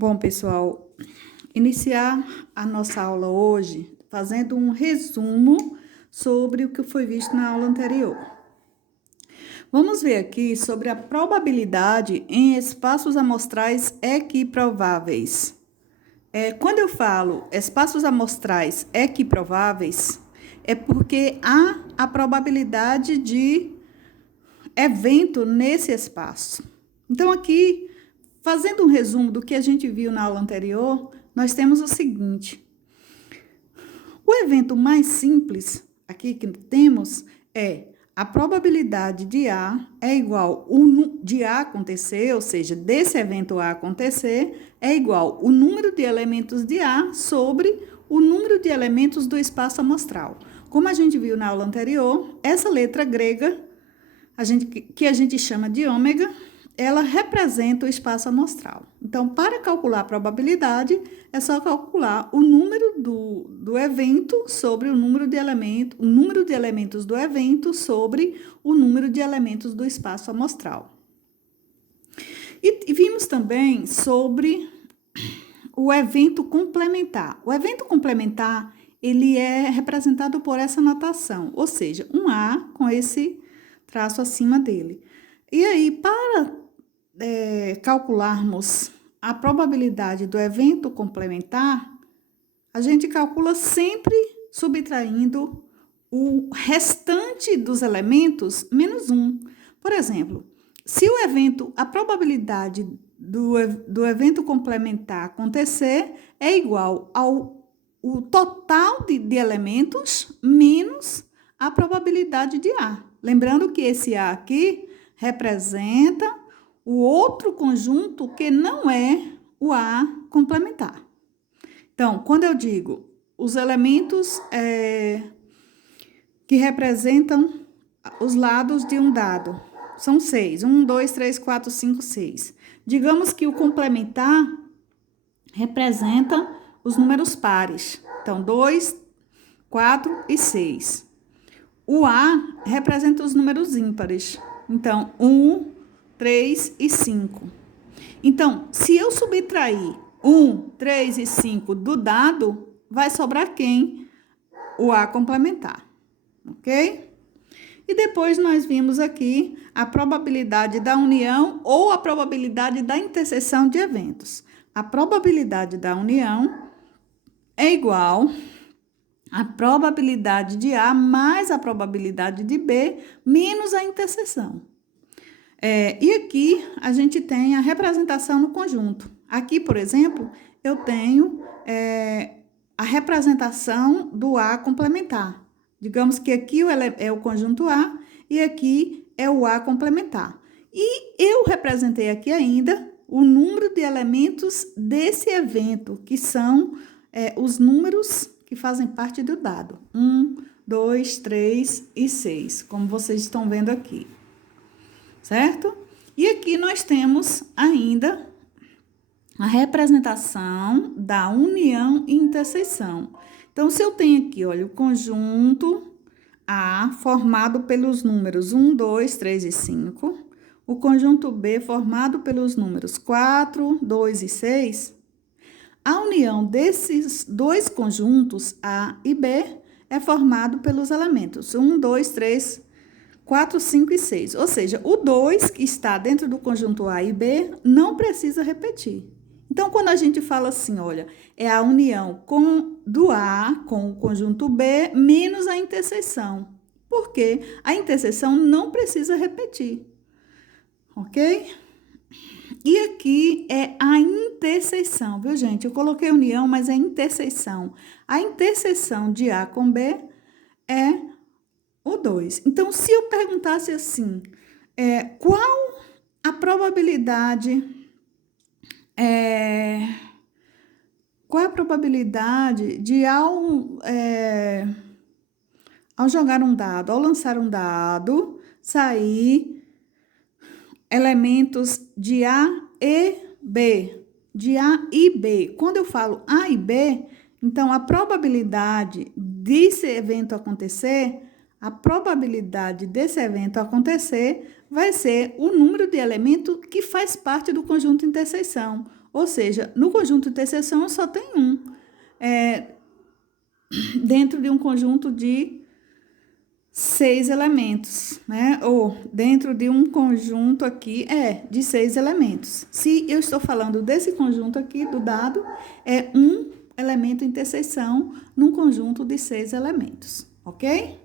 Bom, pessoal, iniciar a nossa aula hoje fazendo um resumo sobre o que foi visto na aula anterior. Vamos ver aqui sobre a probabilidade em espaços amostrais equiprováveis. Quando eu falo espaços amostrais equiprováveis, é porque há a probabilidade de evento nesse espaço. Então, aqui, fazendo um resumo do que a gente viu na aula anterior, nós temos o seguinte: o evento mais simples aqui que temos é a probabilidade de A é igual de A acontecer, ou seja, desse evento A acontecer, é igual o número de elementos de A sobre o número de elementos do espaço amostral. Como a gente viu na aula anterior, essa letra grega, que a gente chama de ômega, ela representa o espaço amostral. Então, para calcular a probabilidade, é só calcular o número do evento sobre o número de elementos do evento sobre o número de elementos do espaço amostral. E vimos também sobre o evento complementar. O evento complementar, ele é representado por essa notação, ou seja, um A com esse traço acima dele. E aí, para calcularmos a probabilidade do evento complementar, a gente calcula sempre subtraindo o restante dos elementos menos 1. Por exemplo, se a probabilidade do evento complementar acontecer é igual ao total de elementos menos a probabilidade de A. Lembrando que esse A aqui representa o outro conjunto que não é o A complementar. Então, quando eu digo os elementos que representam os lados de um dado, são 6. 1, 2, 3, 4, 5, 6. Digamos que o complementar representa os números pares. Então, 2, 4 e 6. O A representa os números ímpares. Então, 1, 3 e 5. Então, se eu subtrair 1, 3 e 5 do dado, vai sobrar quem? O A complementar, ok? E depois nós vimos aqui a probabilidade da união ou a probabilidade da interseção de eventos. A probabilidade da união é igual à probabilidade de A mais a probabilidade de B menos a interseção. E aqui a gente tem a representação no conjunto. Aqui, por exemplo, eu tenho a representação do A complementar. Digamos que aqui é o conjunto A e aqui é o A complementar. E eu representei aqui ainda o número de elementos desse evento, que são os números que fazem parte do dado. 1, 2, 3 e 6, como vocês estão vendo aqui. Certo? E aqui nós temos ainda a representação da união e interseção. Então, se eu tenho aqui, olha, o conjunto A formado pelos números 1, 2, 3 e 5, o conjunto B formado pelos números 4, 2 e 6, a união desses dois conjuntos, A e B, é formado pelos elementos 1, 2, 3, 4, 5 e 6. Ou seja, o 2 que está dentro do conjunto A e B não precisa repetir. Então, quando a gente fala assim, olha, é a união do A com o conjunto B menos a interseção. Por quê? A interseção não precisa repetir. Ok? E aqui é a interseção, viu, gente? Eu coloquei união, mas é interseção. A interseção de A com B é o 2. Então, se eu perguntasse assim, qual a probabilidade de ao jogar um dado, ao lançar um dado, sair elementos de A e B, de A e B. Quando eu falo A e B, então a probabilidade desse evento acontecer, vai ser o número de elementos que faz parte do conjunto interseção, Ou seja, no conjunto de interseção só tem um. Dentro de um conjunto de 6 elementos, né? Ou dentro de um conjunto aqui, de 6 elementos. Se eu estou falando desse conjunto aqui, do dado, é um elemento interseção num conjunto de 6 elementos, ok?